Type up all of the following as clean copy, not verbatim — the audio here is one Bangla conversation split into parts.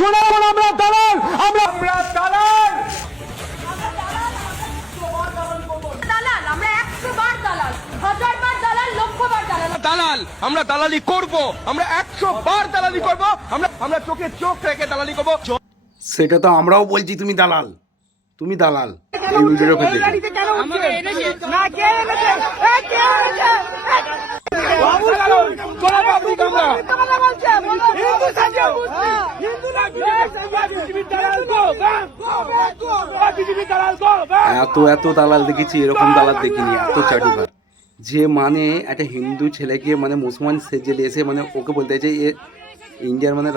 শোনা আমরা দালাল, আমরা দালাল। দালাল আমরা 100 বার দালাল, 1000 বার দালাল, লক্ষ বার দালাল। দালাল আমরা দালালি করব, আমরা 100 বার দালালি করব, আমরা চোখে চোখ রেখে দালালি করব। সেটা তো আমরাও বলছি তুমি দালাল, তুমি দালাল। এই ভিডিওটা দেখো। এত এত দালাল দেখেছি, এরকম দালাল দেখিনি, এত চাটুকার। যে মানে একটা হিন্দু ছেলেকে মানে মুসলমান সেজে এসে মানে ওকে বলতে চাই এ ইন্ডিয়ার মানে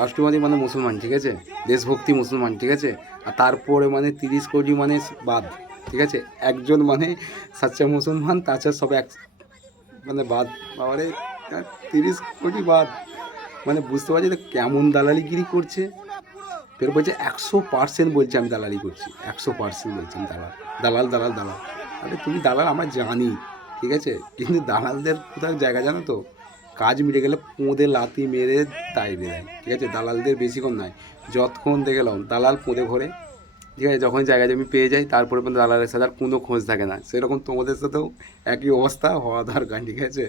রাষ্ট্রবাদী মানে মুসলমান, ঠিক আছে, দেশভক্তি মুসলমান, ঠিক আছে। আর তারপরে মানে 30 কোটি মানে বাদ, ঠিক আছে, একজন মানে সাচ্চা মুসলমান, তাছাড়া সব এক মানে বাদ। বাবারে 30 কোটি বাদ, মানে বুঝতে পারছি তো কেমন দালালিগিরি করছে। ফের বলছে 100% বলছে আমি দালালি করছি, 100% বলছি আমি দালাল দালাল দালাল দালাল। আরে তুমি দালাল আমরা জানি, ঠিক আছে, কিন্তু দালালদের কোথাও জায়গা জানো তো, কাজ মিটে গেলে পোঁদে লাথি মেরে তাই দেয়, ঠিক আছে। দালালদের বেশিক্ষণ নয়, যতক্ষণ দেখে গেলাম দালাল পোঁদে ঘরে, ঠিক আছে, যখন জায়গা জমি পেয়ে যায় তারপরে কিন্তু দালালের সাথে আর কোনো খোঁজ থাকে না। সেরকম তোমাদের সাথেও একই অবস্থা হওয়া দরকার, ঠিক আছে।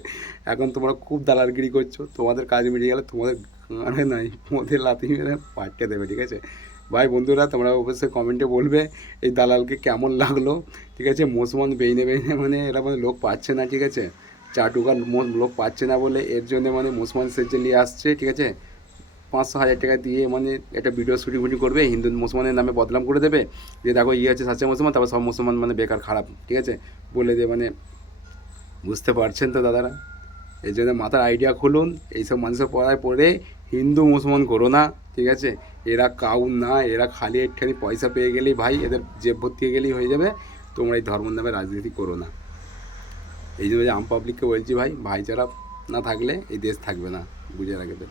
এখন তোমরা খুব দালালগিরি করছো, তোমাদের কাজ মিটে গেলে তোমাদের মানে নাই পোঁদে লাথি মেরে পাঠিয়ে দেবে, ঠিক আছে। ভাই বন্ধুরা, তোমরা অবশ্যই কমেন্টে বলবে এই দালালকে কেমন লাগলো, ঠিক আছে। মুসলমান বেইনে বেইনে মানে এরা মানে লোক পাচ্ছে না, ঠিক আছে, চাটুকার লোক পাচ্ছে না বলে এর জন্য মানে মুসলমান সেজে নিয়ে আসছে, ঠিক আছে। 500-1000 টাকা দিয়ে মানে একটা ভিডিও শুটিং করবে, হিন্দু মুসলমানের নামে বদনাম করে দেবে, যে দেখো আছে সাচ্চা মুসলমান, তারপর সব মুসলমান মানে বেকার খারাপ, ঠিক আছে, বলে দিয়ে মানে বুঝতে পারছেন তো দাদারা। এই জন্য মাথার আইডিয়া খুলুন, এইসব মানুষের পড়ায় পড়ে হিন্দু মুসলমান করো না, ঠিক আছে। এরা কাউ না, এরা খালি একখানি পয়সা পেয়ে গেলেই ভাই এদের জেব ভর্তি হয়ে গেলেই হয়ে যাবে। তোমরা এই ধর্মের নামে রাজনীতি করো না। এই জন্য আম পাবলিককে বলছি ভাই, ভাইচারা না থাকলে এই দেশ থাকবে না, বুঝে রাখবে।